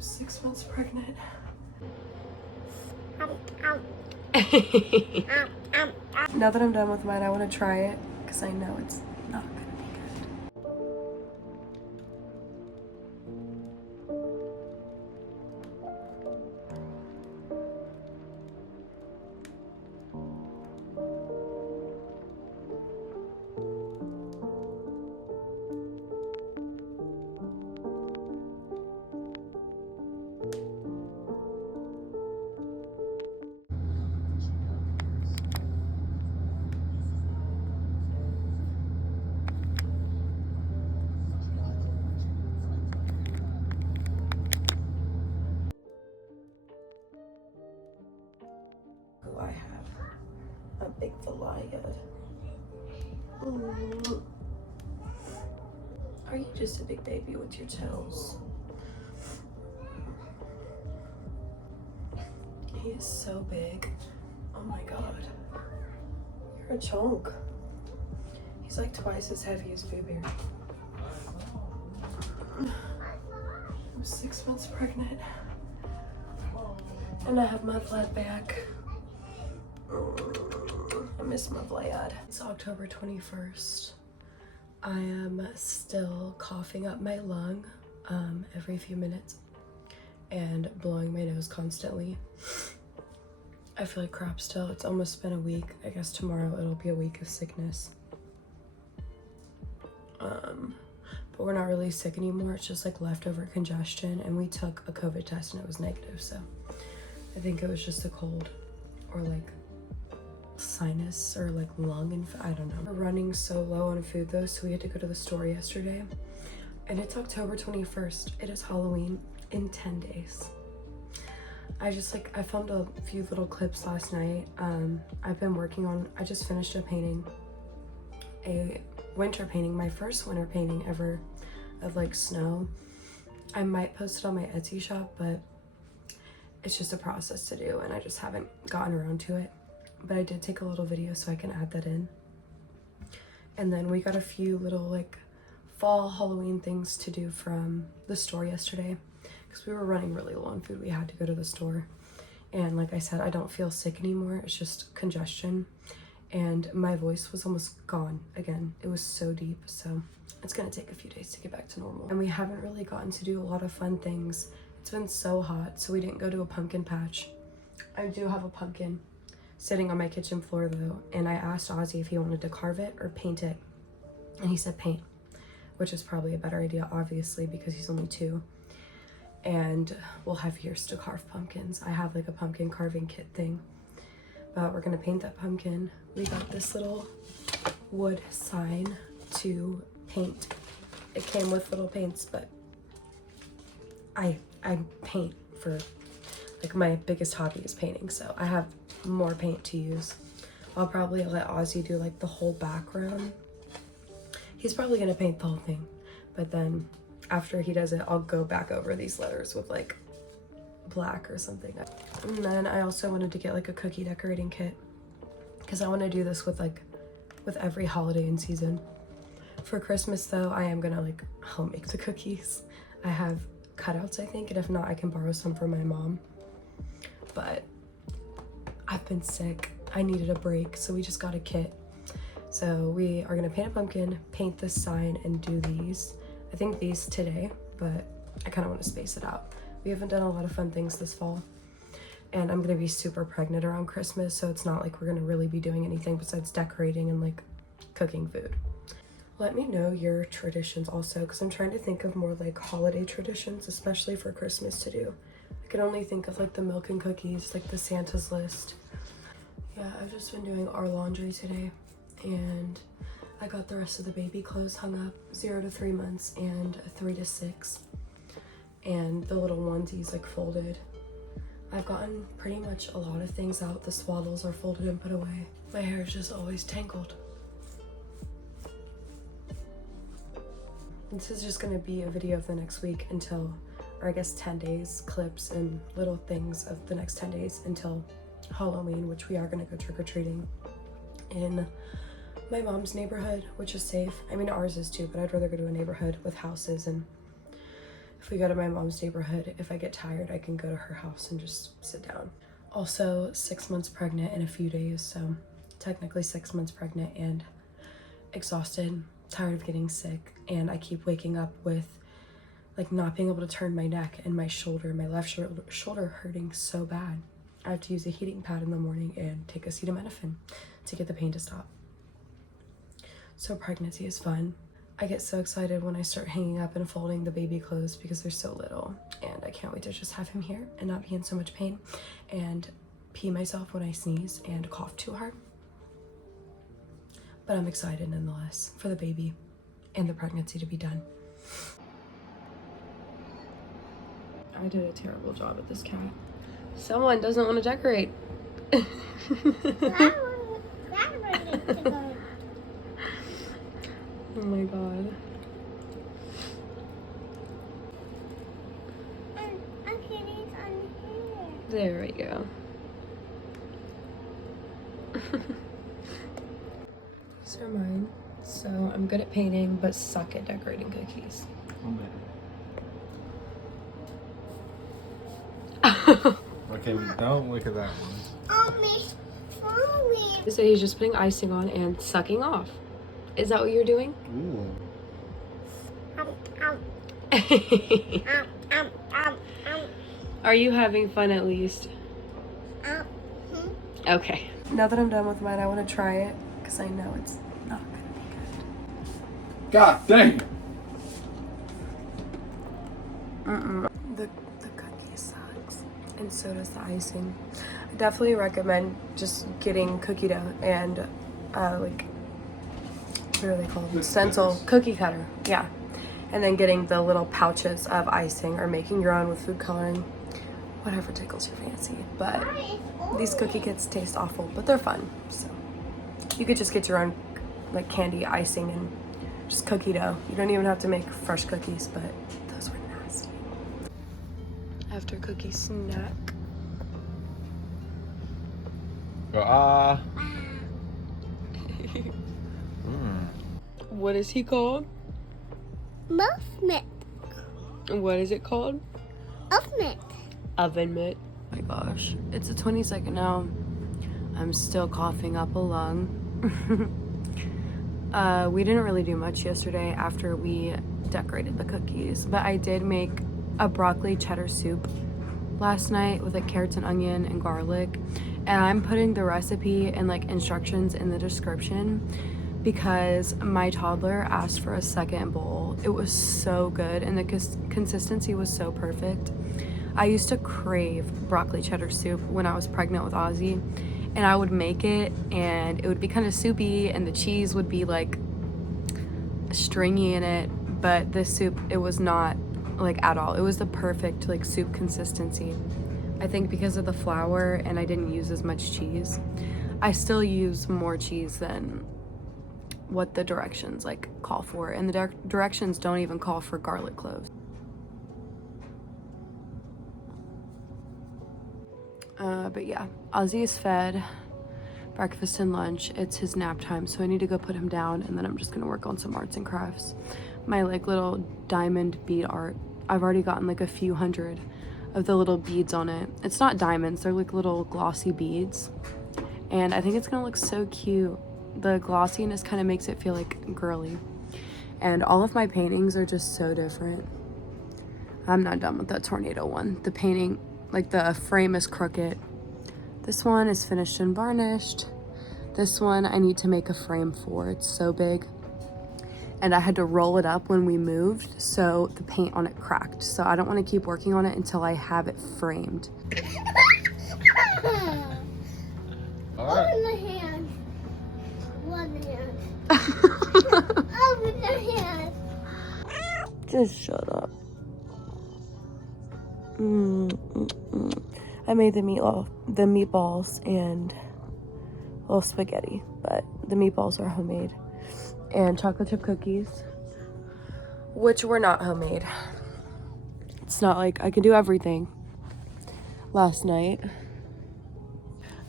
I'm 6 months pregnant. Now that I'm done with mine, I want to try it because I know it's not gonna be good. I have a big Goliath. Are you just a big baby with your toes? He is so big. Oh my god. You're a chunk. He's like twice as heavy as Boo Bear. I'm 6 months pregnant. And I have my Vlad back. I miss my Vlad. It's October 21st. I am still coughing up my lung every few minutes and blowing my nose constantly. I feel like crap still. It's almost been a week. I guess tomorrow it'll be a week of sickness. But we're not really sick anymore. It's just like leftover congestion, and we took a COVID test and it was negative, so I think it was just a cold or like sinus or like lung I don't know. We're running so low on food though, so we had to go to the store yesterday, and it's October 21st. It is Halloween in 10 days. I filmed a few little clips last night. I've been working on, I just finished a winter painting, my first winter painting ever of like snow. I might post it on my Etsy shop, but it's just a process to do and I just haven't gotten around to it. But I did take a little video so I can add that in. And then we got a few little like fall Halloween things to do from the store yesterday because we were running really low on food. We had to go to the store. And like I said, I don't feel sick anymore. It's just congestion. And my voice was almost gone again. It was so deep. So it's gonna take a few days to get back to normal. And we haven't really gotten to do a lot of fun things. It's been so hot, so we didn't go to a pumpkin patch. I do have a pumpkin sitting on my kitchen floor though, and I asked Ozzy if he wanted to carve it or paint it, and he said paint, which is probably a better idea, obviously, because he's only 2, and we'll have years to carve pumpkins. I have like a pumpkin carving kit thing, but we're gonna paint that pumpkin. We got this little wood sign to paint. It came with little paints, but I paint for, like, my biggest hobby is painting, so I have more paint to use. I'll probably let Ozzy do like the whole background. He's probably gonna paint the whole thing, but then after he does it, I'll go back over these letters with like black or something. And then I also wanted to get like a cookie decorating kit because I want to do this with every holiday and season. For Christmas though, I am gonna like home make the cookies. I have cutouts, I think, and if not, I can borrow some from my mom. But I've been sick. I needed a break, so we just got a kit. So we are gonna paint a pumpkin, paint this sign, and do these. I think these today, but I kind of want to space it out. We haven't done a lot of fun things this fall, and I'm gonna be super pregnant around Christmas, so it's not like we're gonna really be doing anything besides decorating and like cooking food. Let me know your traditions also, because I'm trying to think of more like holiday traditions, especially for Christmas to do. I can only think of like the milk and cookies, like the Santa's list. Yeah, I've just been doing our laundry today, and I got the rest of the baby clothes hung up, 0 to 3 months and 3 to 6, and the little onesies like folded. I've gotten pretty much a lot of things out. The swaddles are folded and put away. My hair is just always tangled. This is just gonna be a video of the next week until, or I guess 10 days, clips and little things of the next 10 days until Halloween, which we are gonna go trick-or-treating in my mom's neighborhood, which is safe. I mean, ours is too, but I'd rather go to a neighborhood with houses and If we go to my mom's neighborhood, if I get tired, I can go to her house and just sit down. Also 6 months pregnant in a few days, so technically 6 months pregnant and exhausted, tired of getting sick, and I keep waking up with like not being able to turn my neck and my shoulder, my left shoulder hurting so bad. I have to use a heating pad in the morning and take acetaminophen to get the pain to stop. So pregnancy is fun. I get so excited when I start hanging up and folding the baby clothes because they're so little, and I can't wait to just have him here and not be in so much pain and pee myself when I sneeze and cough too hard. But I'm excited nonetheless for the baby and the pregnancy to be done. I did a terrible job at this cat. Someone doesn't want to decorate. Oh my god. There we go. These are mine. So I'm good at painting, but suck at decorating cookies. Okay, don't look at that one. So he's just putting icing on and sucking off. Is that what you're doing? Ooh. Are you having fun at least? Okay. Now that I'm done with mine, I want to try it because I know it's not going to be good. God dang it. The cookie sucks, and so does the icing. I definitely recommend just getting cookie dough and like, what are they called? Stencil cookie cutter, yeah. And then getting the little pouches of icing or making your own with food coloring, whatever tickles your fancy. But these cookie kits taste awful, but they're fun. So you could just get your own like candy icing and just cookie dough. You don't even have to make fresh cookies, but those were nasty. After cookie snack. What is he called? Muffin. What is it called? Oven. Oven mitt. Oh my gosh, it's the 22nd now. I'm still coughing up a lung. We didn't really do much yesterday after we decorated the cookies, but I did make a broccoli cheddar soup last night with like carrots and onion and garlic, and I'm putting the recipe and like instructions in the description because my toddler asked for a second bowl. It was so good and the consistency was so perfect. I used to crave broccoli cheddar soup when I was pregnant with Ozzy, and I would make it and it would be kind of soupy and the cheese would be like stringy in it, but this soup, it was not like at all. It was the perfect like soup consistency. I think because of the flour and I didn't use as much cheese. I still use more cheese than what the directions like call for, and the directions don't even call for garlic cloves. But yeah, Ozzy is fed breakfast and lunch. It's his nap time, so I need to go put him down, and then I'm just gonna work on some arts and crafts. My like little diamond bead art, I've already gotten like a few hundred of the little beads on it. It's not diamonds, they're like little glossy beads, and I think it's gonna look so cute. The glossiness kind of makes it feel like girly, and all of my paintings are just so different. I'm not done with that tornado one. The painting, like the frame is crooked. This one is finished and varnished. This one I need to make a frame for. It's so big, and I had to roll it up when we moved, so the paint on it cracked. So I don't want to keep working on it until I have it framed. Open the hand. One hand. Open the hand. Just shut up. I made the meatballs and, well, spaghetti, but the meatballs are homemade, and chocolate chip cookies, which were not homemade. It's not like I can do everything. Last night,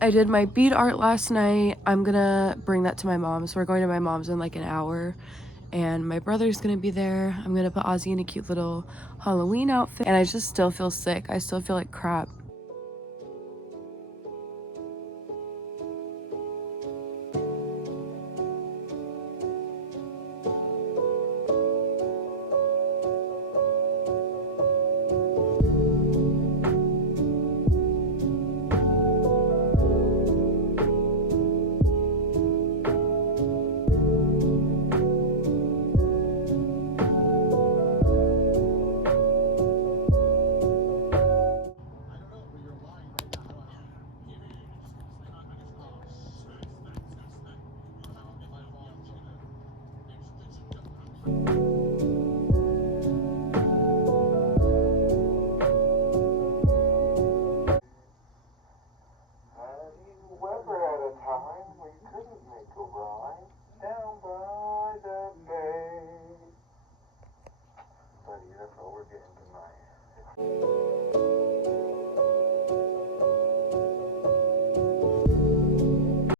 I did my bead art last night. I'm gonna bring that to my mom's. We're going to my mom's in like an hour, and my brother's gonna be there. I'm gonna put Ozzy in a cute little Halloween outfit, and I just still feel sick. I still feel like crap. Buddy, that's all we're getting tonight.